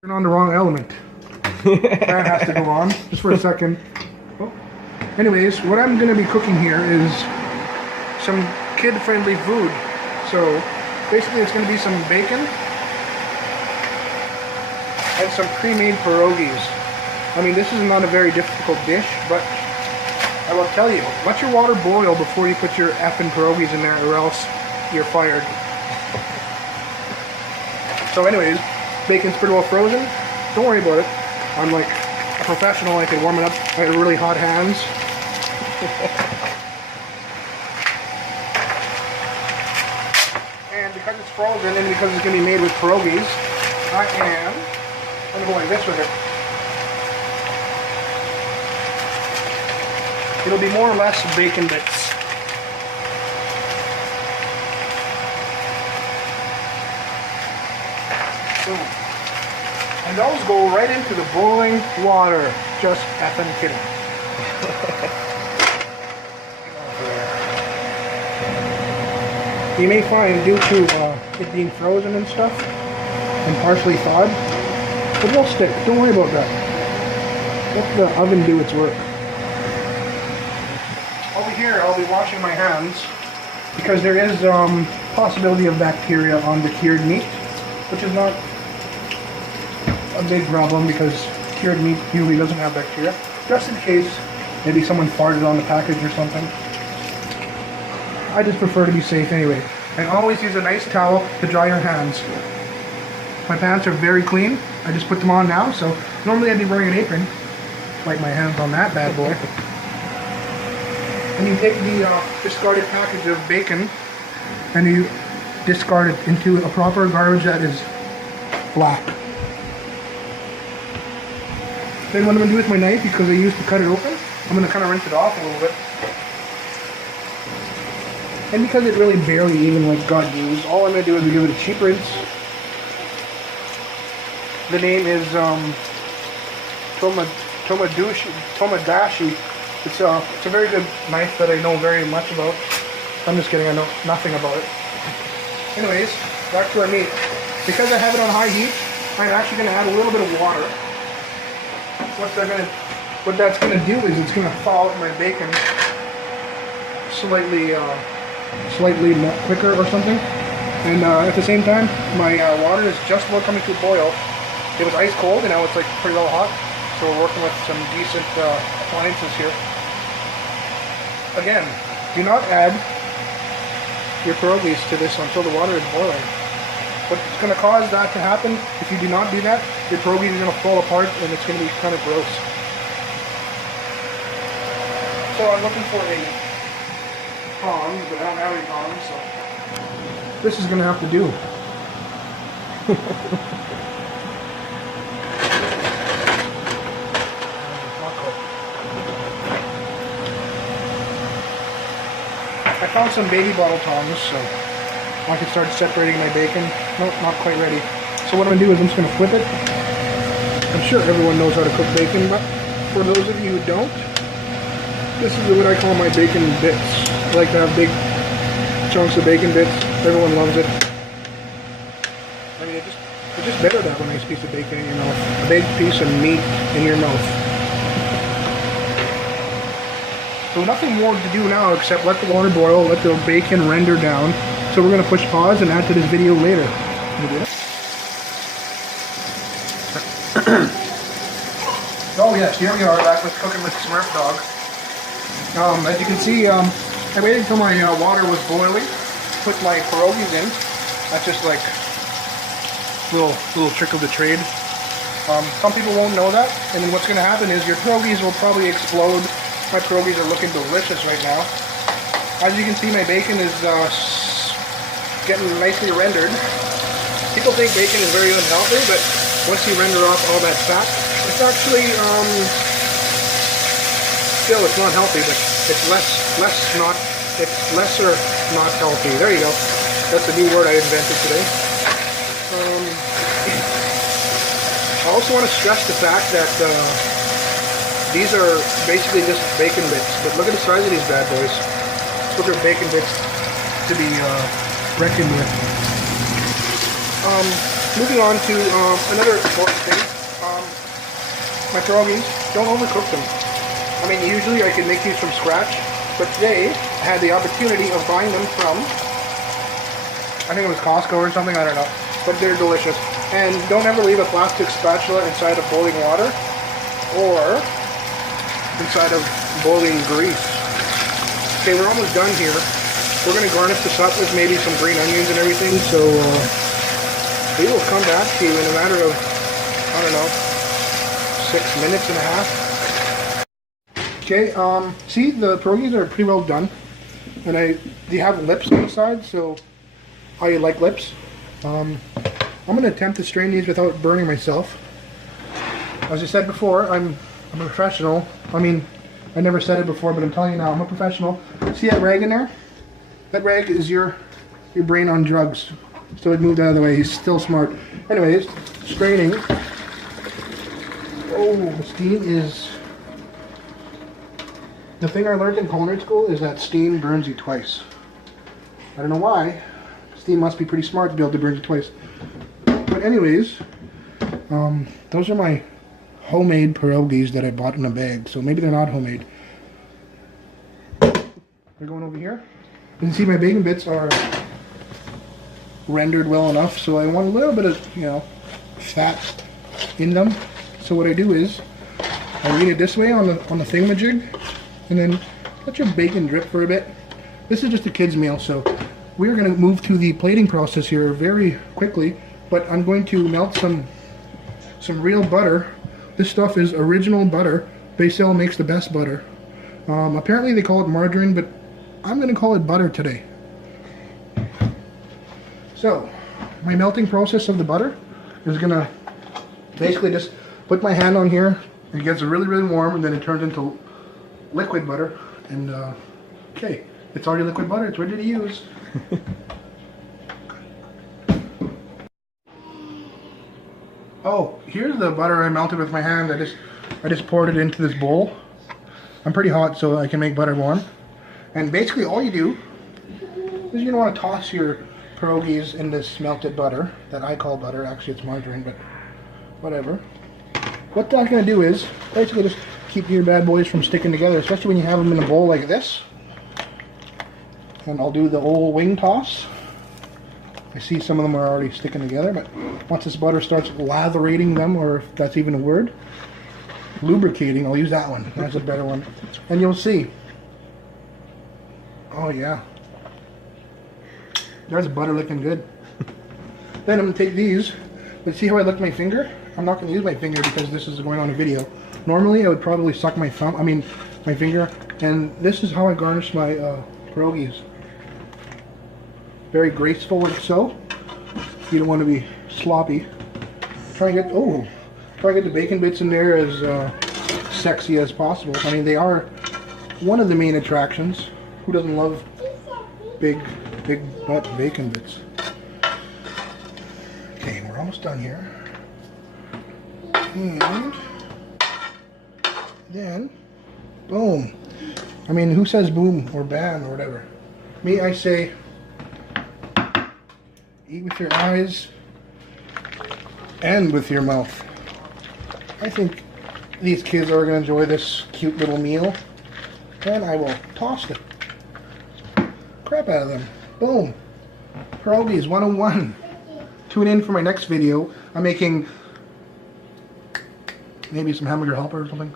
Turn on the wrong element. That has to go on, just for a second. Oh. Anyways, what I'm going to be cooking here is some kid-friendly food. So, basically it's going to be some bacon and some pre-made pierogies. I mean, this is not a very difficult dish, but I will tell you, let your water boil before you put your effing pierogies in there, or else you're fired. So anyways, bacon's pretty well frozen. Don't worry about it. I'm like a professional. I can warm it up. I have really hot hands. And because it's frozen and because it's going to be made with pierogies, I'm going to go like this with it. It'll be more or less bacon bits. And those go right into the boiling water. Just effing kidding. You may find, due to it being frozen and stuff, and partially thawed, it will stick. Don't worry about that. Let the oven do its work. Over here, I'll be washing my hands because there is possibility of bacteria on the cured meat, which is not a big problem because cured meat usually doesn't have bacteria. Just in case maybe someone farted on the package or something. I just prefer to be safe anyway. And always use a nice towel to dry your hands. My pants are very clean. I just put them on now, so normally I'd be wearing an apron. Wipe my hands on that bad boy. And you take the discarded package of bacon and you discard it into a proper garbage that is black. Then what I'm going to do with my knife, because I used to cut it open, I'm going to kind of rinse it off a little bit. And because it really barely even got used, all I'm going to do is give it a cheap rinse. The name is Tomadashi. It's a very good knife that I know very much about. I'm just kidding, I know nothing about it. Anyways, back to our meat. Because I have it on high heat, I'm actually going to add a little bit of water. What that's going to do is it's going to thaw out my bacon slightly more quicker or something. And at the same time, my water is just about coming to a boil. It was ice cold and now it's pretty well hot. So we're working with some decent appliances here. Again, do not add your pierogies to this until the water is boiling. What's going to cause that to happen, if you do not do that, your pierogies are going to fall apart and it's going to be kind of gross. So I'm looking for a tongs, but I don't have any tongs, so this is going to have to do. I found some baby bottle tongs, so I can start separating my bacon. Nope, not quite ready. So what I'm going to do is I'm just going to flip it. I'm sure everyone knows how to cook bacon, but for those of you who don't, this is what I call my bacon bits. I like to have big chunks of bacon bits. Everyone loves it. I mean, it's just better to have a nice piece of bacon in your mouth. A big piece of meat in your mouth. So nothing more to do now except let the water boil, let the bacon render down. So we're going to push pause and add to this video later. Oh yes, here we are back with cooking with Smurf Dog. As you can see, I waited until my water was boiling, put my pierogies in. That's just like little trick of the trade. Some people won't know that, and then what's going to happen is your pierogies will probably explode. My pierogies are looking delicious right now. As you can see, my bacon is getting nicely rendered. People think bacon is very unhealthy, but once you render off all that fat, it's actually still it's not healthy, but it's lesser not healthy. There you go. That's a new word I invented today. I also want to stress the fact that these are basically just bacon bits, but look at the size of these bad boys. Look at bacon bits to be reckoned with. moving on to another important thing. My pierogies, don't overcook them. I mean, usually I can make these from scratch, but today I had the opportunity of buying them from, I think it was Costco or something, I don't know. But they're delicious. And don't ever leave a plastic spatula inside of boiling water or inside of boiling grease. Okay, we're almost done here. We're going to garnish this up with maybe some green onions and everything, so we will come back to you in a matter of, I don't know, 6 minutes and a half. Okay, see, the pierogies are pretty well done, and they have lips on the side, so I like lips. I'm going to attempt to strain these without burning myself. As I said before, I'm a professional. I mean, I never said it before, but I'm telling you now, I'm a professional. See that rag in there? That rag is your brain on drugs. So it moved out of the way. He's still smart. Anyways, straining. Oh, the steam is... The thing I learned in culinary school is that steam burns you twice. I don't know why. Steam must be pretty smart to be able to burn you twice. But anyways, those are my homemade pierogies that I bought in a bag. So maybe they're not homemade. They're going over here. You can see my bacon bits are rendered well enough, so I want a little bit of, you know, fat in them. So what I do is I read it this way on the thingamajig, and then let your bacon drip for a bit. This is just a kid's meal, so we're going to move to the plating process here very quickly. But I'm going to melt some real butter. This stuff is original butter. Basil makes the best butter. Apparently they call it margarine, but I'm going to call it butter today. So, my melting process of the butter is going to basically just put my hand on here. It gets really, really warm, and then it turns into liquid butter. And, okay, it's already liquid butter. It's ready to use. Oh, here's the butter I melted with my hand. I just poured it into this bowl. I'm pretty hot, so I can make butter warm. And basically all you do is you're going to want to toss your pierogies in this melted butter that I call butter. Actually, it's margarine, but whatever. What that's going to do is basically just keep your bad boys from sticking together, especially when you have them in a bowl like this. And I'll do the old wing toss. I see some of them are already sticking together, but once this butter starts latherating them, or if that's even a word, lubricating, I'll use that one. That's a better one. And you'll see. Oh yeah. There's butter looking good. Then I'm going to take these, but see how I lick my finger? I'm not going to use my finger because this is going on a video. Normally I would probably suck my my finger, and this is how I garnish my pierogies. Very graceful like so. You don't want to be sloppy. Try and get the bacon bits in there as sexy as possible. I mean, they are one of the main attractions. Who doesn't love big butt bacon bits? Okay, we're almost done here. And then, boom. I mean, who says boom or bam or whatever? Me, I say, eat with your eyes and with your mouth. I think these kids are going to enjoy this cute little meal. And I will toss the crap out of them. Boom. Pierogies 101. Tune in for my next video. I'm making maybe some hamburger helper or something.